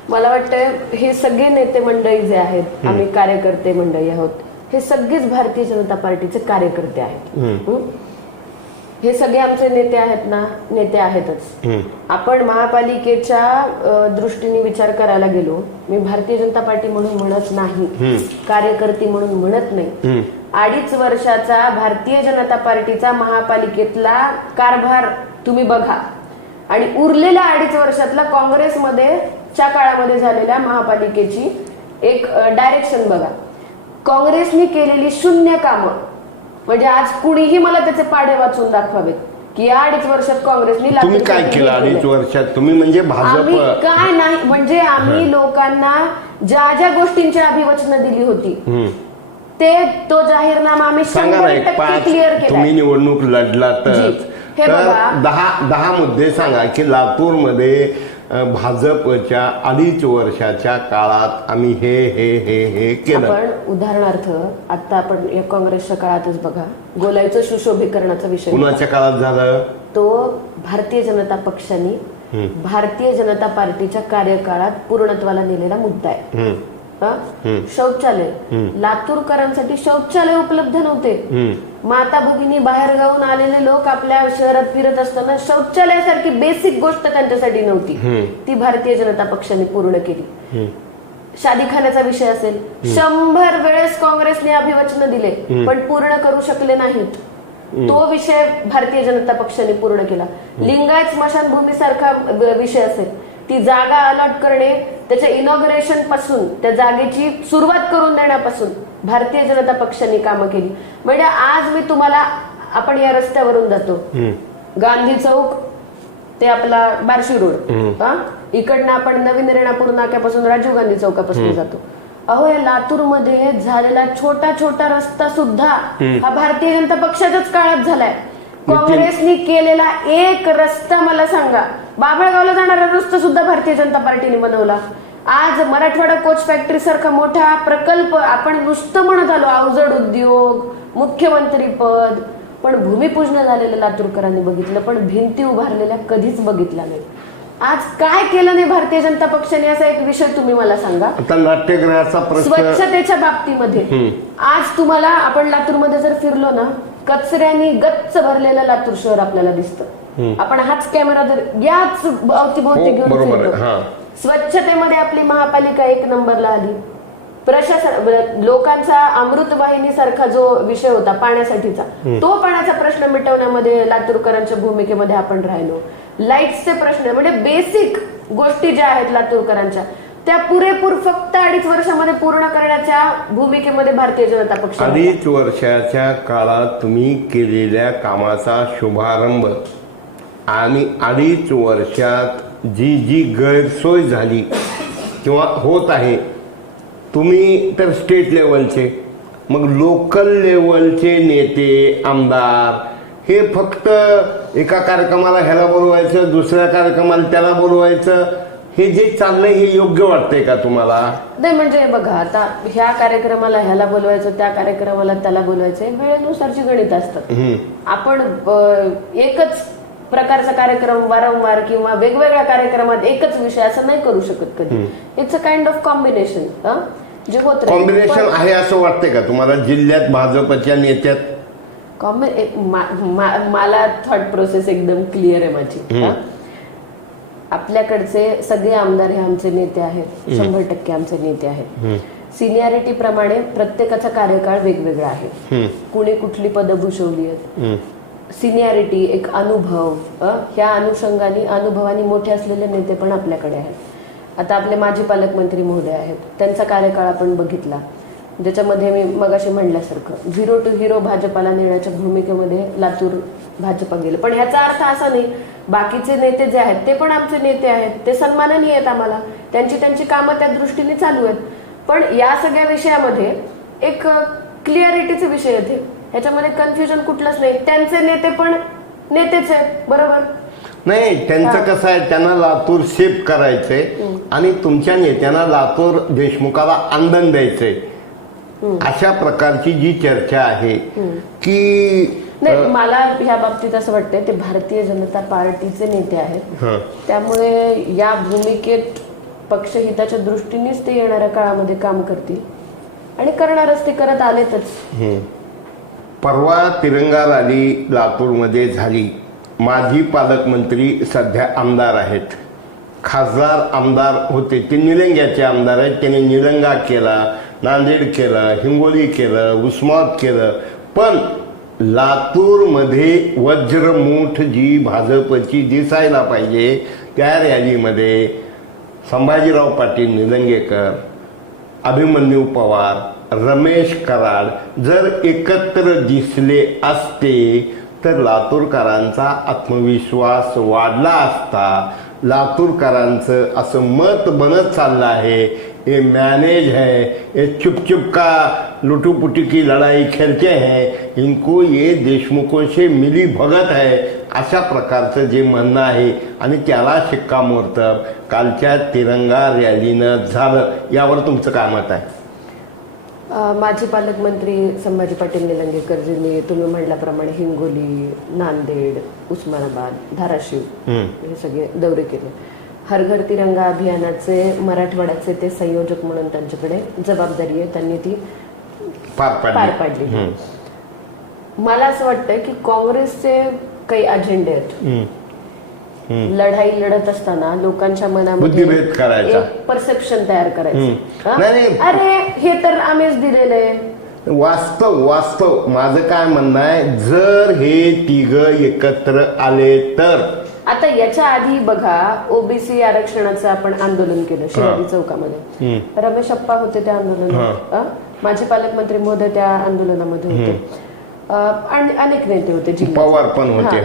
मला वाटतं हे सगळे नेते मंडळी जे आहेत, आम्ही कार्यकर्ते मंडळी आहोत, हे सगळेच भारतीय जनता पार्टीचे कार्यकर्ते आहेत. हे सगळे आमचे नेते आहेत ना, नेते आहेतच. आपण महापालिकेच्या दृष्टीने विचार करायला गेलो, मी भारतीय जनता पार्टी म्हणून म्हणत नाही, कार्यकर्ते म्हणून म्हणत नाही. 2.5 वर्षाचा भारतीय जनता पार्टीचा महापालिकेतला कारभार तुम्ही बघा आणि उरलेल्या 2.5 वर्षातला काँग्रेसमध्ये च्या काळामध्ये झालेल्या महापालिकेची एक डायरेक्शन बघा. काँग्रेसने केलेली 0 कामं, म्हणजे आज कुणीही मला त्याचे पाढे वाचून दाखवावेत की या 2.5 वर्षात काँग्रेसने तुम्ही काय केलं 2.5 वर्षात? तुम्ही म्हणजे भाजप काय नाही, म्हणजे आम्ही लोकांना ज्या ज्या गोष्टींची अभिवचनं दिली होती तो जाहीरनामा आम्ही 100% क्लिअर केला. तुम्ही निवडणूक लढला तर 10 मुद्दे सांगा की लातूरमध्ये भाजपच्या 2.5 वर्षाच्या काळात आम्ही हे केलं. आपण उदाहरणार्थ आता आपण या काँग्रेसच्या काळातच बघा, गोलाईचं सुशोभीकरणाचा विषय कुणाच्या काळात झालं? तो भारतीय जनता पक्षाने भारतीय जनता पार्टीच्या कार्यकाळात पूर्णत्वाला नेलेला मुद्दा आहे. शौचालय, लातूरकरांसाठी शौचालय उपलब्ध नव्हते. माता भगिनी बाहेर गावून आलेले लोक आपल्या शहरात फिरत असताना शौचालयासारखी बेसिक गोष्ट त्यांच्यासाठी नव्हती, ती भारतीय जनता पक्षाने पूर्ण केली. शादीखान्याचा विषय असेल, 100 वेळेस काँग्रेसने अभिवचन दिले पण पूर्ण करू शकले नाहीत, तो विषय भारतीय जनता पक्षाने पूर्ण केला. लिंगायत स्मशानभूमी सारखा विषय असेल, ती जागा अलॉट करणे, त्याच्या इनॉग्रेशन पासून त्या जागेची सुरुवात करून देण्यापासून भारतीय जनता पक्षाने कामं केली. म्हणजे आज मी तुम्हाला, आपण या रस्त्यावरून जातो, गांधी चौक ते आपला बार्शी रोड, इकडनं आपण नवीन रेणापूर नाक्यापासून राजीव गांधी चौकापासून जातो. अहो, या लातूरमध्ये झालेला छोटा रस्ता सुद्धा हा भारतीय जनता पक्षाच्याच काळात झालाय. काँग्रेसने केलेला एक रस्ता मला सांगा, बाभळगावला जाणारा रस्ता सुद्धा भारतीय जनता पार्टीने बनवला. आज मराठवाडा कोच फॅक्टरी सारखा मोठा प्रकल्प आपण नुसतं म्हणत आलो, अवजड उद्योग, मुख्यमंत्री पद, पण भूमिपूजन झालेलं लातूरकरांनी बघितलं, पण भिंती उभारलेल्या कधीच बघितल्या नाही. आज काय केलं नाही भारतीय जनता पक्षाने, असा एक विषय तुम्ही मला सांगा. आता नाट्यगृहाचा प्रश्न, स्वच्छतेच्या बाबतीमध्ये आज तुम्हाला, आपण लातूरमध्ये जर फिरलो ना, कचऱ्याने गच्च भरलेलं लातूर शहर आपल्याला दिसतं. आपण हाच कॅमेरा जर याच अवतीभोवती घेऊन फिरलो, स्वच्छतेमध्ये आपली महापालिका 1 नंबरला आली. प्रशासन, लोकांचा अमृतवाहिनी सारखा जो विषय होता पाण्यासाठीचा, तो पाण्याचा प्रश्न मिटवण्यामध्ये लातूरकरांच्या भूमिकेमध्ये आपण राहिलो. लाईट्सचे प्रश्न, म्हणजे बेसिक गोष्टी ज्या आहेत लातूरकरांच्या, त्या पुरेपूर फक्त 2.5 वर्षामध्ये पूर्ण करण्याच्या भूमिकेमध्ये भारतीय जनता पक्ष. 2.5 वर्षाच्या काळात तुम्ही केलेल्या कामाचा शुभारंभ आणि 2.5 वर्षात जी जी गैरसोय झाली किंवा होत आहे, तुम्ही तर स्टेट लेवलचे, मग लोकल लेवलचे नेते आमदार हे फक्त एका कार्यक्रमाला ह्याला बोलवायचं, दुसऱ्या कार्यक्रमाला त्याला बोलवायचं, हे जे चाललंय हे योग्य वाटतंय का तुम्हाला? नाही म्हणजे बघा, आता ह्या कार्यक्रमाला ह्याला बोलवायचं, त्या कार्यक्रमाला त्याला बोलवायचं, वेळेनुसारची गणित असतात. आपण एकच प्रकारचा कार्यक्रम वारंवार किंवा वेगवेगळ्या कार्यक्रमात एकच विषय असं नाही करू शकत कधी. It's a kind of combination जे होत कॉम्बिनेशन आहे असं वाटतंय का तुम्हाला जिल्ह्यात भाजपच्या नेत्यात? मला थॉट प्रोसेस एकदम क्लिअर आहे माझी. आपल्याकडचे सगळे आमदार हे आमचे नेते आहेत, 100% आमचे नेते आहेत. सिनियरिटी प्रमाणे प्रत्येकाचा कार्यकाळ वेगवेगळा आहे. कुणी कुठली पदं भूषवली आहेत, सिनियरिटी, एक अनुभव, ह्या अनुषंगाने अनुभवाने मोठे असलेले नेते पण आपल्याकडे आहेत. आता आपले माजी पालकमंत्री महोदय आहेत, त्यांचा कार्यकाळ आपण बघितला, ज्याच्यामध्ये मी मगाशी म्हणल्यासारखं 0 to hero भाजपाला नेण्याच्या भूमिकेमध्ये लातूर भाजपा गेले. पण ह्याचा अर्थ असा नाही बाकीचे नेते जे आहेत ते पण आमचे नेते आहेत, ते सन्माननीय आहेत, आम्हाला त्यांची कामं त्या दृष्टीने चालू आहेत. पण या सगळ्या विषयामध्ये एक क्लिअरिटीचे विषय येते, ह्याच्यामध्ये कन्फ्युजन कुठलंच नाही. त्यांचे नेते पण नेतेच आहेत, बरोबर नाही? त्यांचं कसं आहे, त्यांना लातूर सेफ करायचंय आणि तुमच्या नेत्यांना लातूर देशमुखाला आंदण द्यायचंय, अशा प्रकारची जी चर्चा आहे की नाही. मला ह्या बाबतीत असं वाटतंय ते भारतीय जनता पार्टीचे नेते आहेत, त्यामुळे या भूमिकेत पक्षहिताच्या दृष्टीनेच ते येणाऱ्या काळामध्ये काम करतील आणि करणारच, ते करत आलेतच. परवा तिरंगा रॅली लातूरमध्ये झाली. माजी पालकमंत्री सध्या आमदार आहेत, खासदार आमदार होते, ते निलंग्याचे आमदार आहेत. त्यांनी निलंगा केला, नांदेड केलं, हिंगोली केलं, उस्मानाबाद केलं. पण लातूरमध्ये वज्रमुठ जी भाजपची दिसायला पाहिजे त्या रॅलीमध्ये संभाजीराव पाटील निलंगेकर, अभिमन्यू पवार, रमेश कराड जर एकत्र दिसले असते तर लातूरकरांचा आत्मविश्वास वाढला असता. लातूरकरांचं असं मत बनत चाललं आहे, ये मैनेज है, ये चुप चुप का लुटूपुटी की लड़ाई खेलते हैं, इनको ये देशमुखों से मिली भगत है, अशा प्रकारचं जे म्हणणं आहे आणि त्याला शिक्कामोर्तब कालच्या तिरंगा रॅलीनं झालं. यावर तुमचं काय मत आहे? माजी पालकमंत्री संभाजी पाटील निलंगेकरजींनी तुम्ही म्हटल्याप्रमाणे हिंगोली, नांदेड, उस्मानाबाद, धाराशिव हे सगळे दौरे केले. हर घर तिरंगा अभियानाचे मराठवाड्याचे ते संयोजक म्हणून त्यांच्याकडे जबाबदारी आहे, त्यांनी ती पार पाडली. मला असं वाटतं की काँग्रेसचे काही अजेंडे आहेत. लढाई लढत असताना लोकांच्या मनामध्ये एक परसेप्शन तयार करायचं, अरे हे तर आम्हीच दिलेलं आहे. वास्तव माझं काय म्हणणं आहे, जर हे तिघ एकत्र आले तर. आता याच्या आधी बघा, ओबीसी आरक्षणाचं आपण आंदोलन केलं शिवाजी चौकामध्ये, रमेश अप्पा होते त्या आंदोलनात, माजी पालकमंत्री महोदय त्या आंदोलनामध्ये होते, आणि अनेक नेते होते, पवार पण होते,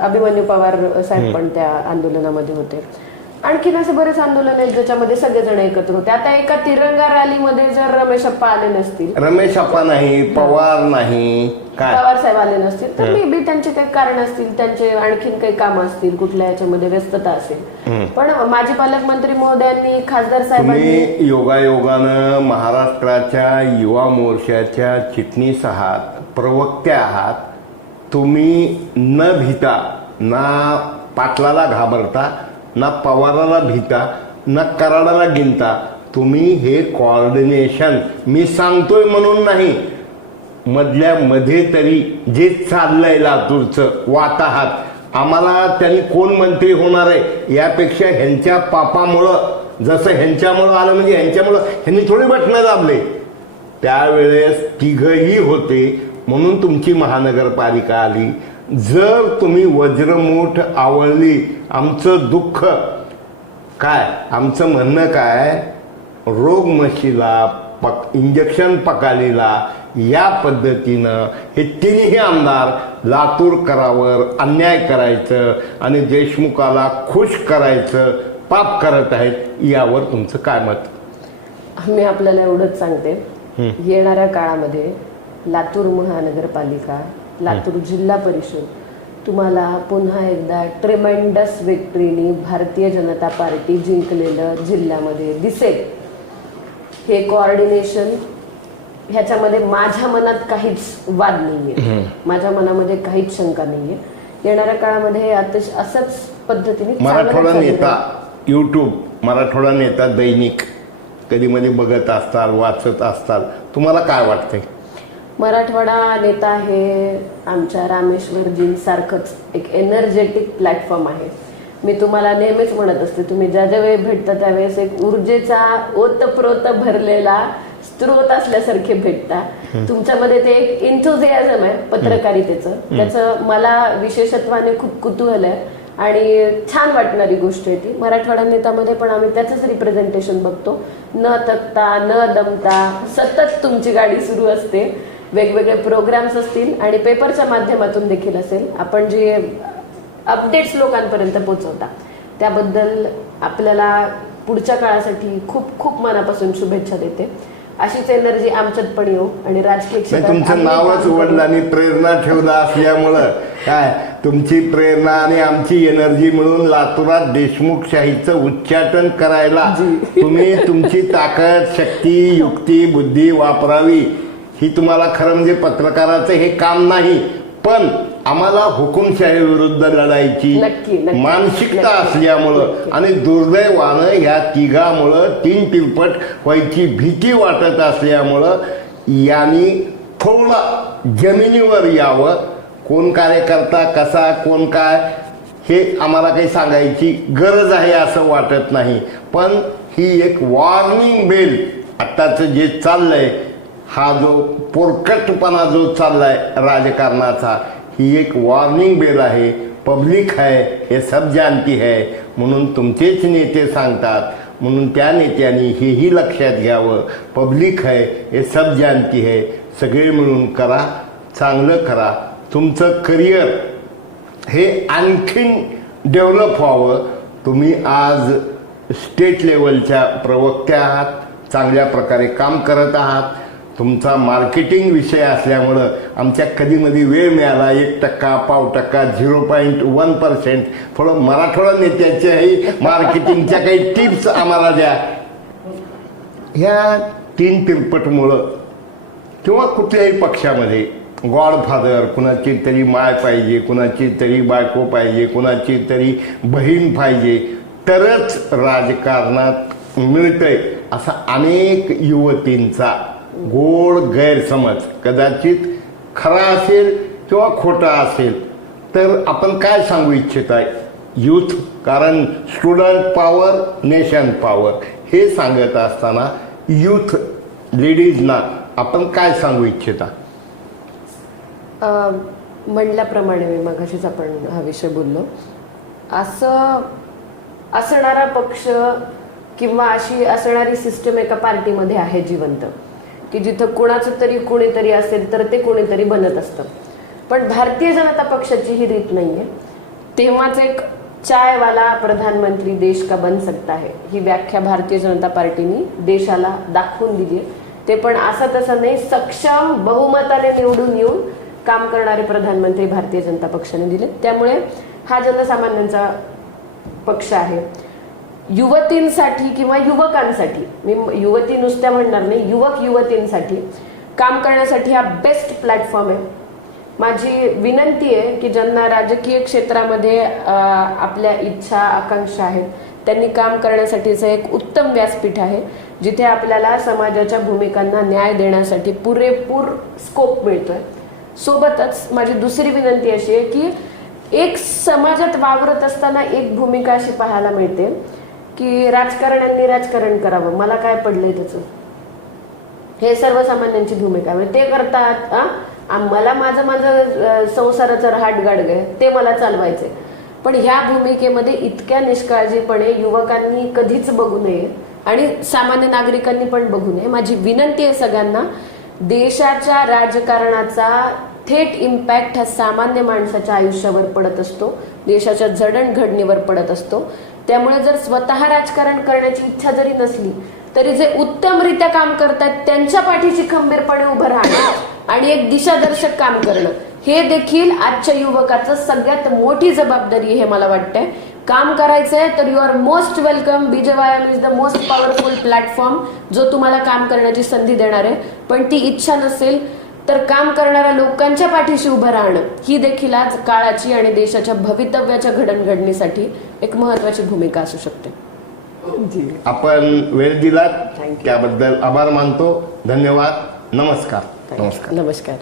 अभिमन्यू पवार साहेब पण त्या आंदोलनामध्ये होते. आणखीन असे बरेच आंदोलन आहेत ज्याच्यामध्ये सगळेजण एकत्र होते. आता एका तिरंगा रॅलीमध्ये जर रमेश अप्पा आले नसतील, रमेश अप्पा नाही, पवार नाही, पवार साहेब आले नसतील तर मे बी त्यांचे काही कारण असतील, त्यांचे आणखीन काही कामं असतील, कुठल्या याच्यामध्ये व्यस्तता असेल. पण माजी पालकमंत्री महोदयांनी, खासदार साहेबांनी, योगायोगानं महाराष्ट्राच्या युवा मोर्चाच्या चिटणीस आहात, प्रवक्ते आहात. तुम्ही न भीता, ना पाटलाला घाबरता, ना पवाराला भीता, ना कराडाला गिनता, तुम्ही हे कोऑर्डिनेशन, मी सांगतोय म्हणून नाही, मधल्या मध्ये तरी जे चाललंय लातूरचं वाताहात, आम्हाला त्यांनी कोण मंत्री होणार आहे यापेक्षा ह्यांच्या पापामुळं, जसं ह्यांच्यामुळं आलं म्हणजे ह्यांच्यामुळं, ह्यांनी थोडी बटणं दाबले, त्यावेळेस तिघही होते म्हणून तुमची महानगरपालिका आली. जर तुम्ही वज्रमुठ आवळली, आमचं दुःख काय, आमचं म्हणणं काय, रोग म्हशीला इंजेक्शन पकालीला या पद्धतीनं हे तिन्ही आमदार लातूरकरावर अन्याय करायचं आणि देशमुखाला खुश करायचं पाप करत आहेत, यावर तुमचं काय मत? मी आपल्याला एवढंच सांगते, येणाऱ्या काळामध्ये लातूर महानगरपालिका, लातूर जिल्हा परिषद तुम्हाला पुन्हा एकदा ट्रेमेंडस विक्ट्रीनी भारतीय जनता पार्टी जिंकलेलं जिल्ह्यामध्ये दिसेल. हे कोऑर्डिनेशन, ह्याच्यामध्ये माझ्या मनात काहीच वाद नाहीये, माझ्या मनामध्ये काहीच शंका नाहीये. येणाऱ्या काळामध्ये असंच पद्धतीने मराठवाडा नेता युट्यूब, मराठवाडा नेता दैनिक कधी मध्ये बघत असताल, वाचत असताल, तुम्हाला काय वाटतंय? मराठवाडा नेता हे आमच्या रामेश्वरजींसारखंच एक एनर्जेटिक प्लॅटफॉर्म आहे. मी तुम्हाला नेहमीच म्हणत असते, तुम्ही ज्या ज्या वेळी भेटता त्यावेळेस एक ऊर्जेचा ओतप्रोत भरलेला स्त्रोत असल्यासारखे भेटता. तुमच्यामध्ये ते एक एन्थुझियाझम आहे पत्रकारितेचं, त्याचं मला विशेषत्वाने खूप कुतूहल आहे आणि छान वाटणारी गोष्ट आहे ती. मराठवाडा नेत्यामध्ये पण आम्ही त्याचंच रिप्रेझेंटेशन बघतो. न थकता न दमता सतत तुमची गाडी सुरू असते. वेगवेगळे प्रोग्राम्स असतील आणि पेपरच्या माध्यमातून देखील असेल, आपण जे अपडेट्स लोकांपर्यंत पोहोचवता त्याबद्दल आपल्याला पुढच्या काळासाठी खूप खूप मनापासून शुभेच्छा देते. अशीच एनर्जी आमच्यात पण येऊ आणि राजकीय क्षेत्रात तुमचं नावच वडिलांनी प्रेरणा ठेवलं असल्यामुळं काय तुमची प्रेरणा आणि आमची एनर्जी मिळून लातूरात देशमुखशाहीचं उच्चाटन करायला तुम्ही तुमची ताकद, शक्ती, युक्ती, बुद्धी वापरावी. ही तुम्हाला खरं म्हणजे पत्रकाराचं हे काम नाही, पण आम्हाला हुकुमशाही विरुद्ध लढायची मानसिकता असल्यामुळं आणि दुर्दैवानं ह्या तिघामुळं 3 तिरपट व्हायची भीती वाटत असल्यामुळं यांनी थोडं जमिनीवर यावं. कोण कार्यकर्ता कसा, कोण काय, हे आम्हाला काही सांगायची गरज आहे असं वाटत नाही. पण ही एक वॉर्निंग बेल, आत्ताचं जे चाललंय, हा जो पोरकटपणा जो चाललाय राजकारणाचा, ही एक वॉर्निंग बेल आहे. पब्लिक है हे सब जानती है, म्हणून तुमचेच नेते सांगतात, म्हणून त्या नेत्यांनी हेही लक्षात घ्यावं. पब्लिक है हे सब जानती है, सगळे मिळून करा, चांगलं करा. तुमचं करिअर हे आणखीन डेव्हलप व्हावं. तुम्ही आज स्टेट लेवलच्या प्रवक्त्या आहात, चांगल्या प्रकारे काम करत आहात. तुमचा मार्केटिंग विषय असल्यामुळं आमच्या कधीमधी वेळ मिळाला 1%, 0.5%, 0.1%, थोडं मराठवाडा नेत्याच्याही मार्केटिंगच्या काही टिप्स आम्हाला द्या. ह्या 3 तिरपटमुळं किंवा कुठल्याही पक्षामध्ये गॉडफादर, कुणाची तरी माय पाहिजे, कुणाची तरी बायको पाहिजे, कुणाची तरी बहीण पाहिजे, तरच राजकारणात मिळतंय असा अनेक युवतींचा गोड गैरसमज, कदाचित खरा असेल किंवा खोटा असेल. तर आपण काय सांगू इच्छित आहे यूथ, कारण स्टुडंट पॉवर नेशन पॉवर हे सांगत असताना यूथ लेडीजना आपण काय सांगू इच्छिता? म्हणल्याप्रमाणे मी मगाशीच आपण हा विषय बोललो, असं असणारा पक्ष किंवा अशी असणारी सिस्टम एका पार्टीमध्ये आहे जिवंत, की जिथं कोणाचं तरी कोणीतरी असेल तर ते कोणीतरी बनत असतं. पण भारतीय जनता पक्षाची ही रीत नाहीये. तेव्हाच एक चायवाला प्रधानमंत्री देश का बन सकता है ही व्याख्या भारतीय जनता पार्टीने देशाला दाखवून दिली आहे. ते पण असं तसं नाही, सक्षम बहुमताने निवडून येऊन काम करणारे प्रधानमंत्री भारतीय जनता पक्षाने दिले. त्यामुळे हा जनसामान्यांचा पक्ष आहे. युवतींसाठी किंवा युवकांसाठी, मी युवती नुसत्या म्हणणार नाही, युवक युवतींसाठी काम करण्यासाठी हा बेस्ट प्लॅटफॉर्म आहे. माझी विनंती आहे की ज्यांना राजकीय क्षेत्रामध्ये आपल्या इच्छा आकांक्षा आहेत त्यांनी काम करण्यासाठीचं एक उत्तम व्यासपीठ आहे, जिथे आपल्याला समाजाच्या भूमिकांना न्याय देण्यासाठी पुरेपूर स्कोप मिळतोय. सोबतच माझी दुसरी विनंती अशी आहे की एक समाजात वावरत असताना एक भूमिका अशी पाहायला मिळते की राजकारण्यांनी राजकारण करावं, मला काय पडलंय त्याचं, हे सर्वसामान्यांची भूमिका आहे. ते करतात, मला माझं संसाराचं रहाटगाडग आहे ते मला चालवायचंय. पण ह्या भूमिकेमध्ये इतक्या निष्काळजीपणे युवकांनी कधीच बघू नये. आणि सामान्य नागरिकांनी पण बघू नये. माझी विनंती आहे सगळ्यांना, देशाच्या राजकारणाचा थेट इम्पॅक्ट हा सामान्य माणसाच्या आयुष्यावर पडत असतो, देशाच्या जडणघडणीवर पडत असतो. त्यामुळे जर स्वतः राजकारण करण्याची इच्छा जरी नसली तरी जे उत्तमरित्या काम करतात त्यांच्या पाठीशी खंबीरपणे उभं राहणं आणि एक दिशादर्शक काम करणं हे देखील आजच्या युवकाचं सगळ्यात मोठी जबाबदारी हे मला वाटतंय. काम करायचंय तर you are most welcome. BJYM is the most powerful platform जो तुम्हाला काम करण्याची संधी देणार आहे. पण ती इच्छा नसेल तर काम करणाऱ्या लोकांच्या पाठीशी उभं राहणं ही देखील आज काळाची आणि देशाच्या भवितव्याच्या घडणघडणीसाठी एक महत्वाची भूमिका असू शकते. आपण वेळ दिलात त्याबद्दल आभार मानतो. धन्यवाद. नमस्कार. नमस्कार.